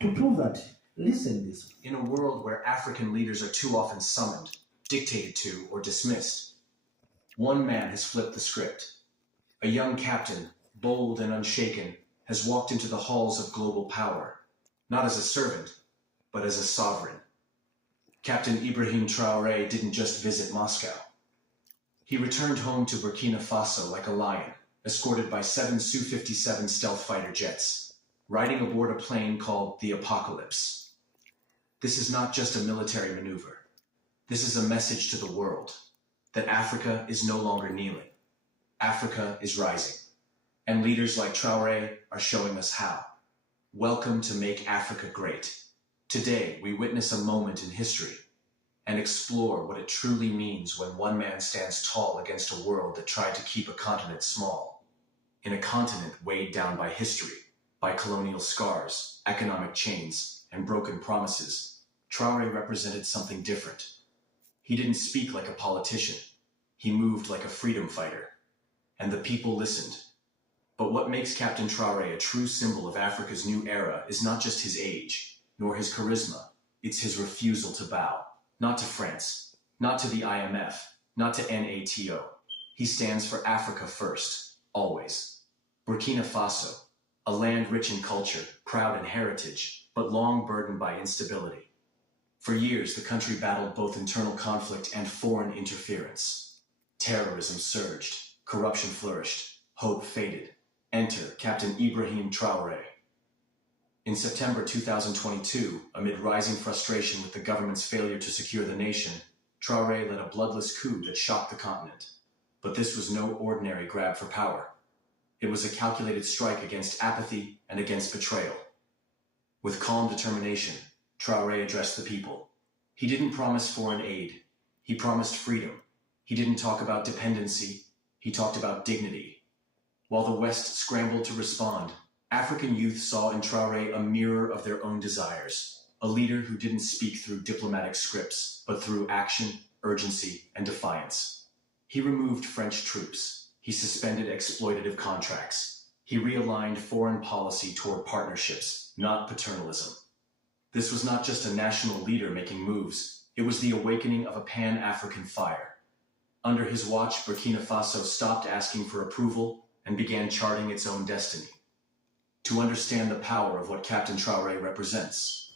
To prove that, listen this. In a world where African leaders are too often summoned, dictated to, or dismissed, one man has flipped the script. A young captain, bold and unshaken, has walked into the halls of global power, not as a servant, but as a sovereign. Captain Ibrahim Traore didn't just visit Moscow. He returned home to Burkina Faso like a lion, escorted by 7 su-57 stealth fighter jets, riding aboard a plane called the Apocalypse. This is not just a military maneuver. This is a message to the world that Africa is no longer kneeling. Africa is rising. And leaders like Traore are showing us how. Welcome to Make Africa Great. Today, we witness a moment in history and explore what it truly means when one man stands tall against a world that tried to keep a continent small. In a continent weighed down by history, by colonial scars, economic chains, and broken promises, Traore represented something different. He didn't speak like a politician. He moved like a freedom fighter. And the people listened. But what makes Captain Traore a true symbol of Africa's new era is not just his age, nor his charisma. It's his refusal to bow. Not to France, not to the IMF, not to NATO. He stands for Africa first, always. Burkina Faso, a land rich in culture, proud in heritage, but long burdened by instability. For years, the country battled both internal conflict and foreign interference. Terrorism surged, corruption flourished, hope faded. Enter Captain Ibrahim Traore. In September 2022, amid rising frustration with the government's failure to secure the nation, Traore led a bloodless coup that shocked the continent. But this was no ordinary grab for power. It was a calculated strike against apathy and against betrayal. With calm determination, Traore addressed the people. He didn't promise foreign aid. He promised freedom. He didn't talk about dependency. He talked about dignity. While the West scrambled to respond, African youth saw in Traore a mirror of their own desires, a leader who didn't speak through diplomatic scripts, but through action, urgency, and defiance. He removed French troops. He suspended exploitative contracts. He realigned foreign policy toward partnerships, not paternalism. This was not just a national leader making moves. It was the awakening of a pan-African fire. Under his watch, Burkina Faso stopped asking for approval and began charting its own destiny. To understand the power of what Captain Traore represents,